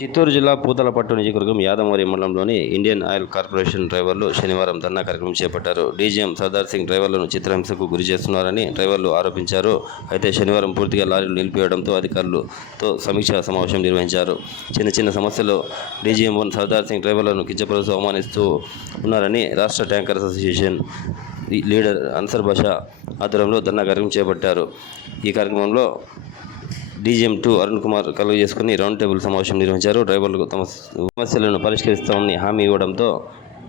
చిత్తూరు జిల్లా పూతలపట్టు నియోజకవర్గం యాదమూరి మండలంలోని ఇండియన్ ఆయిల్ కార్పొరేషన్ డ్రైవర్లు శనివారం ధర్నా కార్యక్రమం చేపట్టారు. డీజీఎం సర్దార్ సింగ్ డ్రైవర్లను చిత్రహింసకు గురి చేస్తున్నారని డ్రైవర్లు ఆరోపించారు. అయితే శనివారం పూర్తిగా లారీలు నిలిపివేయడంతో అధికారులతో సమీక్షా సమావేశం నిర్వహించారు. చిన్న చిన్న సమస్యలు డీజీఎం వన్ సర్దార్ సింగ్ డ్రైవర్లను కించపరుస్తూ అవమానిస్తూ ఉన్నారని రాష్ట్ర tanker association leader Ansar Basha ఆధ్వర్యంలో ధర్నా కార్యక్రమం చేపట్టారు. ఈ కార్యక్రమంలో డీజీఎం టూ అరుణ్ కుమార్ కలుగు చేసుకుని రౌండ్ టేబుల్ సమావేశం నిర్వహించారు. డ్రైవర్లకు తమ సమస్యలను పరిష్కరిస్తామని హామీ ఇవ్వడంతో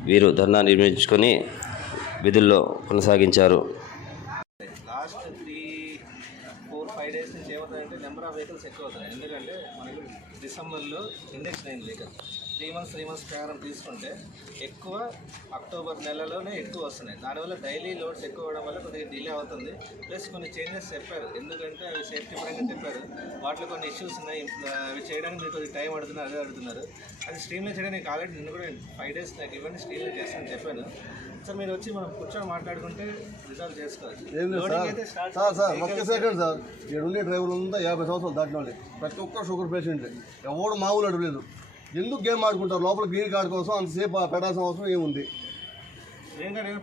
వీరు ధర్నా నిర్వహించుకొని విధుల్లో కొనసాగించారు. Last three four five days నుంచి ఏమవుతాయంటే నెంబర్ ఆఫ్ వెహికల్స్ ఎక్కువ అవుతాయి ఎందుకంటే మనకి డిసెంబర్లో ఇండెక్స్ అయింది vehicle three months three months ప్రకారం తీసుకుంటే ఎక్కువ అక్టోబర్ నెలలోనే ఎక్కువ వస్తున్నాయి. దానివల్ల డైలీ లోడ్స్ ఎక్కువ అవడం వల్ల కొద్దిగా డిలే అవుతుంది. ప్లస్ కొన్ని చేంజెస్ చెప్పారు. ఎందుకంటే అవి సేఫ్టీ పరంగా చెప్పారు. వాటిలో కొన్ని ఇష్యూస్ ఉన్నాయి. అవి చేయడానికి మీరు కొద్దిగా టైం అడుగుతున్నారు అదే అడుగుతున్నారు. అది స్ట్రీమ్లో చేయడానికి ఆల్రెడీ నిన్ను కూడా ఫైవ్ డేస్ నాకు ఇవన్నీ స్ట్రీమ్లో చేస్తానని చెప్పాను. సార్ మీరు వచ్చి మనం కూర్చొని మాట్లాడుకుంటే రిజాల్వ్ చేసుకోవచ్చు. Loading sir. అయితే start సార్ సార్ ఒక్క సెకండ్ సార్. ఇక్కడ ఉండే డ్రైవర్లు అంతా యాభై సంవత్సరాలు దాటిన ప్రతి ఒక్కరు షుగర్ పేషెంట్. ఎవడు మామూలు అడగలేదు ఎందుకు గేమ్ ఆడుకుంటారు? లోపల గ్రీన్ కార్డ్ కోసం అంతసేపు పెట్టాల్సిన అవసరం ఏముంది?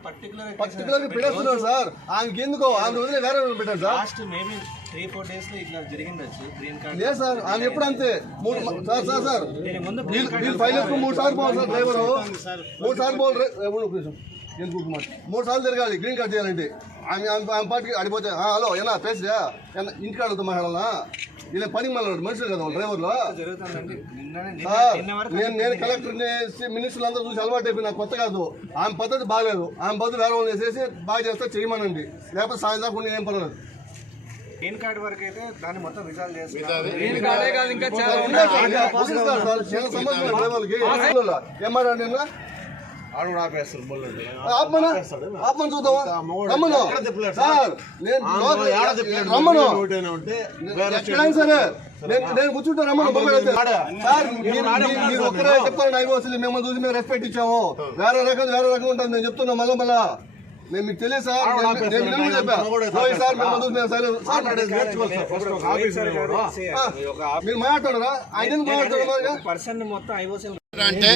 పర్టికులర్గా పెట్టేస్తున్నారు సార్. ఆమెకి ఎందుకో? ఆమె వదిలే వేరే పెట్టారు sir. Last maybe three four డేస్లో ఇట్లా జరిగిండొచ్చు గ్రీన్ కార్డ్ లేదు సార్ ఆమె ఎప్పుడు అంతే. మూడు సార్ సార్ సార్. వీళ్ళు ఫైల్ వేసుకుని మూడు సార్లు పోవాలి సార్ డ్రైవర్ మూడు సార్లు పోవాలి? మూడు సార్లు తిరగాలి గ్రీన్ కార్డ్ చేయాలంటే. పాటికి అడిపోతే "ఆ, హలో ఏనా పేసిరా ఇంటికి అడుగుతా మాట్లాడాలా ఇలా పని మళ్ళీ మనుషులు కదా డ్రైవర్లు నేను నేను కలెక్టర్ మినిస్టర్లు అందరూ చూసి అలవాటు అయిపోయి నాకు కొత్త కాదు ఆమె పద్ధతి బాగాలేదు ఆమె పద్ధతి వేరే చేసేసి బాగా చేస్తే చేయమనండి లేకపోతే సాయం దాకా ఉండి ఏం పర్వాలేదు గ్రీన్ కార్డ్ వరకు అయితే దాన్ని మొత్తం రిజాల్వ్ చేస్తారు ఉన్నాయి సార్, ఇంకా పోషిస్తారు సార్. చిన్న సమస్యలు డ్రైవర్లకి ఏం మాట్లాడి నిన్న ఆపమను ఆపమని చూద్దామా? రమ్మను. సార్? నేను రమ్మను. ఎక్కడైనా సరే నేను నేను కూర్చుంటా రమ్మను మొబైల్ అయితే. సార్ మీరు ఒక్కరే మిమ్మల్ని చూసి మేము రెస్పెక్ట్ ఇచ్చాము. వేరే రకం వేరే రకం ఉంటుంది నేను చెప్తున్నా మళ్ళీ మళ్ళా. నేను మీకు తెలియదు సార్ నేను- సార్ మీరు మాట్లాడరా? ఆయన ఐఓసీ అంటే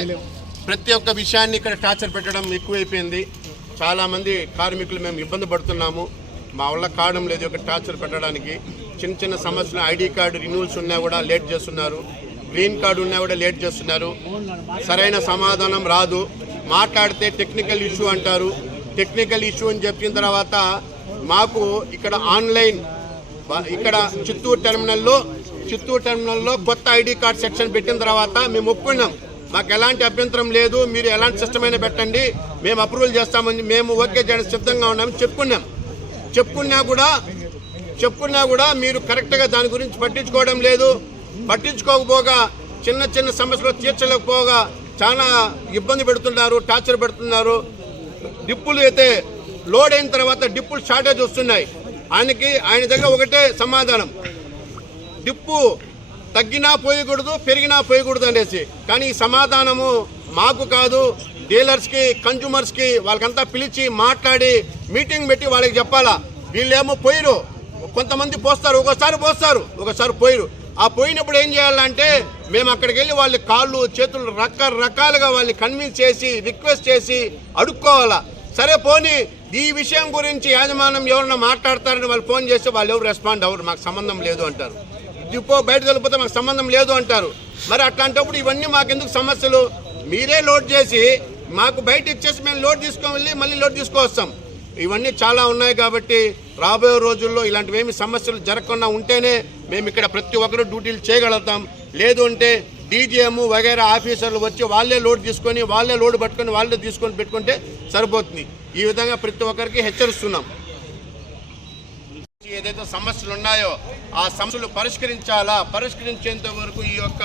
ప్రతి ఒక్క విషయాన్ని ఇక్కడ టార్చర్ పెట్టడం ఎక్కువైపోయింది. చాలామంది కార్మికులు మేము ఇబ్బంది పడుతున్నాము. మా వల్ల కావడం లేదు ఒక టార్చర్ పెట్టడానికి. చిన్న చిన్న సమస్యలు ఐడి కార్డు రిన్యూవల్స్ ఉన్నా కూడా లేట్ చేస్తున్నారు. గ్రీన్ కార్డు ఉన్నా కూడా లేట్ చేస్తున్నారు. సరైన సమాధానం రాదు. మాట్లాడితే టెక్నికల్ ఇష్యూ అంటారు. టెక్నికల్ ఇష్యూ అని చెప్పిన తర్వాత మాకు ఇక్కడ ఆన్లైన్ ఇక్కడ చిత్తూరు టెర్మినల్లో చిత్తూరు టెర్మినల్లో కొత్త ఐడి కార్డ్ సెక్షన్ పెట్టిన తర్వాత మేము ఒప్పుకున్నాం. మాకు ఎలాంటి అభ్యంతరం లేదు మీరు ఎలాంటి సిస్టమ్ అయినా పెట్టండి. మేము అప్రూవల్ చేస్తామని మేము ఓకే చేయడానికి సిద్ధంగా ఉన్నాం చెప్పుకున్నాం. చెప్పుకున్నా కూడా చెప్పుకున్నా కూడా మీరు కరెక్ట్గా దాని గురించి పట్టించుకోవడం లేదు. పట్టించుకోకపోగా చిన్న చిన్న సమస్యలు తీర్చలేకపోగా చాలా ఇబ్బంది పెడుతున్నారు టార్చర్ పెడుతున్నారు. డిప్పులు అయితే లోడ్ అయిన తర్వాత డిప్పులు షార్టేజ్ వస్తున్నాయి. ఆయనకి ఆయన దగ్గర ఒకటే సమాధానం. డిప్పు తగ్గినా పోయకూడదు పెరిగినా పోయకూడదు అనేసి. కానీ ఈ సమాధానము మాకు కాదు. డీలర్స్కి కన్జ్యూమర్స్కి వాళ్ళకంతా పిలిచి మాట్లాడి మీటింగ్ పెట్టి వాళ్ళకి చెప్పాలా? వీళ్ళేమో పోయిరు. కొంతమంది పోస్తారు ఒకసారి పోస్తారు ఒకసారి పోయిరు. ఆ పోయినప్పుడు ఏం చేయాలంటే మేము అక్కడికి వెళ్ళి వాళ్ళ కాళ్ళు చేతులు రకరకాలుగా వాళ్ళని కన్విన్స్ చేసి రిక్వెస్ట్ చేసి అడుక్కోవాలా? సరే పోనీ ఈ విషయం గురించి యాజమాన్యం ఎవరన్నా మాట్లాడతారని వాళ్ళు ఫోన్ చేస్తే వాళ్ళు ఎవరు రెస్పాండ్ అవ్వరు మాకు సంబంధం లేదు అంటారు. డిపో బయట వెళ్ళిపోతే మాకు సంబంధం లేదు అంటారు. మరి అట్లాంటప్పుడు ఇవన్నీ మాకెందుకు సమస్యలు? మీరే లోడ్ చేసి మాకు బయట ఇచ్చేసి మేము లోడ్ తీసుకొని వెళ్ళి మళ్ళీ లోడ్ తీసుకొస్తాం. ఇవన్నీ చాలా ఉన్నాయి కాబట్టి రాబోయే రోజుల్లో ఇలాంటివేమి సమస్యలు జరగకుండా ఉంటేనే మేము ఇక్కడ ప్రతి ఒక్కరు డ్యూటీలు చేయగలుగుతాం. లేదు అంటే డీజీఎం వగైరా ఆఫీసర్లు వచ్చి వాళ్ళే లోడ్ తీసుకొని వాళ్ళే లోడ్ పట్టుకొని వాళ్ళే తీసుకొని పెట్టుకుంటే సరిపోతుంది. ఈ విధంగా ప్రతి ఒక్కరికి హెచ్చరిస్తున్నాం. ఏదైతే సమస్యలు ఉన్నాయో ఆ సమస్యలు పరిష్కరించాలా? పరిష్కరించేంత వరకు ఈ యొక్క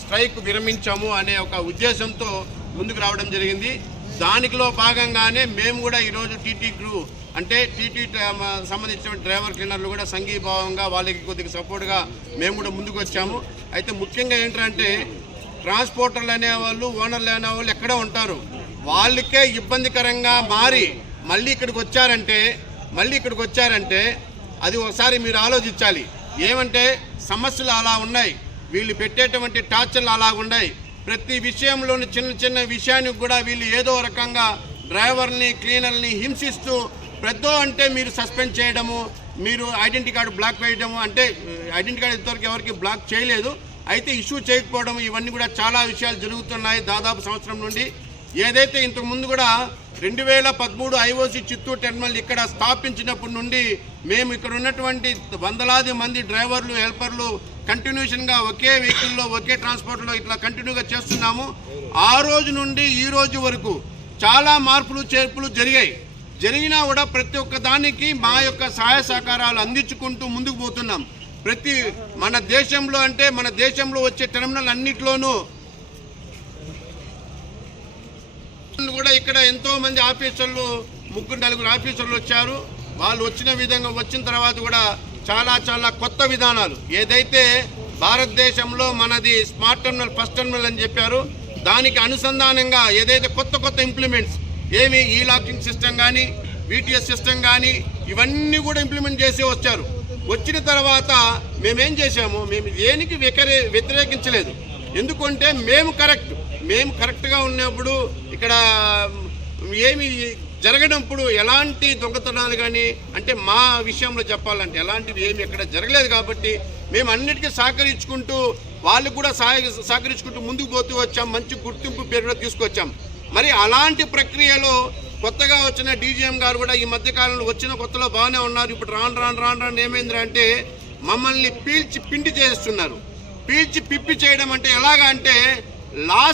స్ట్రైక్ విరమించాము అనే ఒక ఉద్దేశంతో ముందుకు రావడం జరిగింది. దానిలో భాగంగానే మేము కూడా ఈరోజు టీటీ క్రూ అంటే టీటీ సంబంధించిన డ్రైవర్ క్లీనర్లు కూడా సంఘీభావంగా వాళ్ళకి కొద్దిగా సపోర్ట్గా మేము కూడా ముందుకు వచ్చాము. అయితే ముఖ్యంగా ఏంటంటే ట్రాన్స్పోర్టర్లు అనేవాళ్ళు ఓనర్లు అనేవాళ్ళు ఎక్కడే ఉంటారు. వాళ్ళకే ఇబ్బందికరంగా మారి మళ్ళీ ఇక్కడికి వచ్చారంటే మళ్ళీ ఇక్కడికి వచ్చారంటే అది ఒకసారి మీరు ఆలోచించాలి. ఏమంటే సమస్యలు అలా ఉన్నాయి. వీళ్ళు పెట్టేటువంటి టార్చర్లు అలా ఉన్నాయి. ప్రతి విషయంలోని చిన్న చిన్న విషయానికి కూడా వీళ్ళు ఏదో రకంగా డ్రైవర్ని క్లీనర్ని హింసిస్తూ పెద్ద అంటే మీరు సస్పెండ్ చేయడము మీరు ఐడెంటిటీ కార్డు బ్లాక్ వేయడము అంటే ఐడెంటిటీ కార్డు ఇంతవరకు ఎవరికి బ్లాక్ చేయలేదు. అయితే ఇష్యూ చేయకపోవడం ఇవన్నీ కూడా చాలా విషయాలు జరుగుతున్నాయి దాదాపు సంవత్సరం నుండి. ఏదైతే ఇంతకు ముందు కూడా రెండు వేల పదమూడు ఐఓసి చిత్తూరు టెర్మినల్ ఇక్కడ స్థాపించినప్పటి నుండి మేము ఇక్కడ ఉన్నటువంటి వందలాది మంది డ్రైవర్లు హెల్పర్లు కంటిన్యూషన్గా ఒకే వెహికల్లో ఒకే ట్రాన్స్పోర్ట్లో ఇట్లా కంటిన్యూగా చేస్తున్నాము. ఆ రోజు నుండి ఈ రోజు వరకు చాలా మార్పులు చేర్పులు జరిగాయి. జరిగినా కూడా ప్రతి ఒక్క దానికి మా యొక్క సహాయ సహకారాలు అందించుకుంటూ ముందుకు పోతున్నాం. ప్రతి మన దేశంలో అంటే మన దేశంలో వచ్చే టెర్మినల్ అన్నిట్లోనూ కూడా ఇక్కడ ఎంతో మంది ఆఫీసర్లు ముగ్గురు నలుగురు ఆఫీసర్లు వచ్చారు. వాళ్ళు వచ్చిన విధంగా వచ్చిన తర్వాత కూడా చాలా చాలా కొత్త విధానాలు. ఏదైతే భారతదేశంలో మనది స్మార్ట్ టర్మినల్ ఫస్ట్ టర్మినల్ అని చెప్పారు దానికి అనుసంధానంగా ఏదైతే కొత్త కొత్త ఇంప్లిమెంట్స్ ఏమి ఈ లాకింగ్ సిస్టమ్ కానీ విటిఎస్ సిస్టమ్ కానీ ఇవన్నీ కూడా ఇంప్లిమెంట్ చేసి వచ్చారు. వచ్చిన తర్వాత మేమేం చేశాము మేము దేనికి వ్యతిరే వ్యతిరేకించలేదు. ఎందుకంటే మేము కరెక్ట్. మేము కరెక్ట్గా ఉన్నప్పుడు ఇక్కడ ఏమి జరగనప్పుడు ఎలాంటి దొంగతనాలు కానీ అంటే మా విషయంలో చెప్పాలంటే ఎలాంటివి ఏమి ఎక్కడ జరగలేదు కాబట్టి మేము అన్నిటికీ సహకరించుకుంటూ వాళ్ళు కూడా సహాయ సహకరించుకుంటూ ముందుకు పోతూ వచ్చాం మంచి గుర్తింపు పేరు కూడా తీసుకొచ్చాం. మరి అలాంటి ప్రక్రియలో కొత్తగా వచ్చిన డీజీఎం గారు కూడా ఈ మధ్య కాలంలో వచ్చిన కొత్తలో బాగానే ఉన్నారు. ఇప్పుడు రాను రాను రాను రాను ఏమైంది అంటే మమ్మల్ని పీల్చి పిండి చేస్తున్నారు. పీల్చి పిప్పి చేయడం అంటే ఎలాగా అంటే లాస్ట్